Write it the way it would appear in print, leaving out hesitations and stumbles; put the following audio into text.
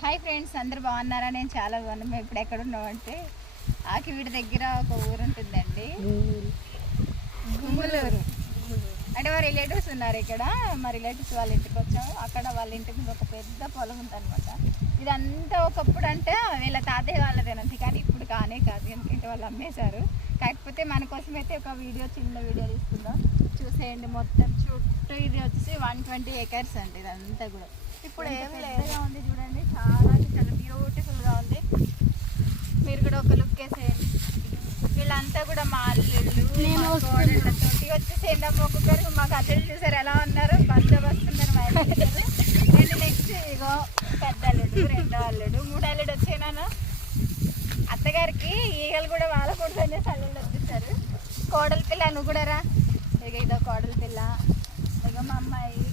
Hi friends, అందరు బాగున్నారా? నేను చాలా బాగున్నాను. మేము ఇప్పుడు ఎక్కడ ఉన్నామంటే ఆకివీడి దగ్గర ఒక ఊరు ఉంటుందండి, గుమ్మలూరు. అంటే మా రిలేటివ్స్ ఉన్నారు ఇక్కడ. మా రిలేటివ్స్ వాళ్ళ ఇంటికి వచ్చాము. అక్కడ వాళ్ళ ఇంటి మీద ఒక పెద్ద పొలం ఉందన్నమాట. ఇదంతా ఒకప్పుడు అంటే వీళ్ళ తాతయ్య వాళ్ళదేనంత, కానీ ఇప్పుడు కానే కాదు, ఎందుకంటే వాళ్ళు అమ్మేశారు. కాకపోతే మన కోసం అయితే ఒక చిన్న వీడియో తీసుకుందాం. చూసేయండి. మొత్తం చుట్టూ ఇది వచ్చేసి 120 acres అండి. ఇదంతా కూడా ఇప్పుడు ఏం లేదుగా ఉంది చూడండి. చాలా చాలా బ్యూటిఫుల్గా ఉంది. మీరు కూడా ఒక లుక్ వేసేయండి. వీళ్ళంతా కూడా మా అల్లుళ్ళు, మా కోడళ్ళతోటి వచ్చేసేయండి. ఒక్కొక్కరు మాకు అల్లుళ్ళు చూసారు ఎలా ఉన్నారు, బందోబస్తు ఉన్నారు మా అల్లుళ్ళు. అండ్ నెక్స్ట్ ఇగో పెద్ద అల్లుడు, రెండో అల్లుడు, మూడో అల్లుడు వచ్చేనాను. అత్తగారికి ఈగలు కూడా వాలకూడదు అనేసి అల్లుళ్ళు వచ్చేసారు. కోడలి పిల్ల, నువ్వు కూడా రా. ఇక ఇదో కోడలి పిల్ల, ఇక మా అమ్మాయి